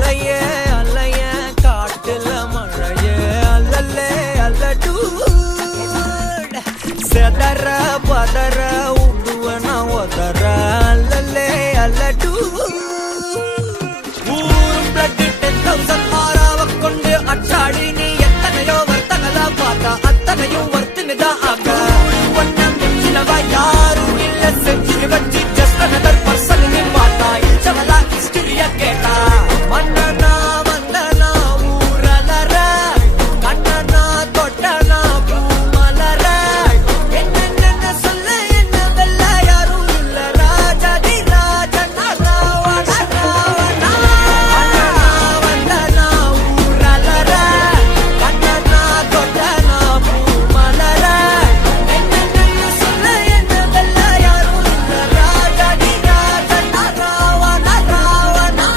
அலையே அலைய காட்டுல மழையே அல்லல்லே அல்லடூ செதற பதற உடுவன ஒதற அல்லல்லே அல்லடூ ஊர் பிளட் 10,000 ஆறாவ கொண்டு அச்சாடி நீ எத்தனையோ வர்த்தகதா பார்த்தா அத்தனையும் வர்த்தினுதான் ஆக ஒன்னம் மிஞ்சினவா யாரும் இல்ல செஞ்சு வச்சு ஜஸ்ட் அனதர் பர்சன் நீ பார்த்தா இச்சவலா ஹிஸ்டரிய கேட்டா மன்னனா வந்தனா ஊரலற கண்ணனா தொட்டனா பூமலற என்ன சொல்ல என்ன வெல்ல யாரும் இல்ல ராஜாதி ராஜனா ராவண ராவணா வந்தனா ஊரலற கண்ணனா தொட்டனா பூமலற என்ன சொல்ல என்ன வெல்ல யாரும் இல்ல ராஜாதி ராஜனா ராவண ராவணா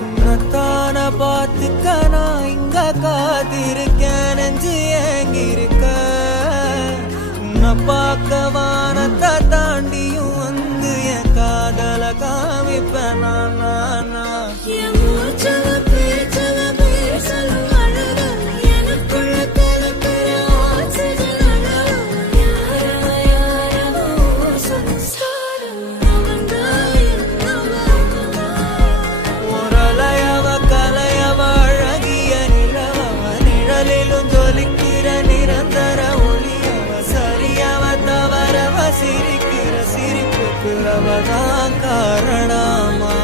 உன்னத்தான பார்த்துக்க நான் இங்க காத்திருக்கேன் நெஞ்சு ஏங்கிருக்க உன்னை பார்க்க வானத்தை தாண்டியும் வந்து என் காதல காமிப்பேன் நான் ஒரலையவ கலையவ அழகிய நிலவவ நிழலிலும் ஜொலிக்கிற நிரந்தர ஒளியவ சரியவ தவறவ சிரிக்கிற சிரிப்புக்கு அவதான் காரணமா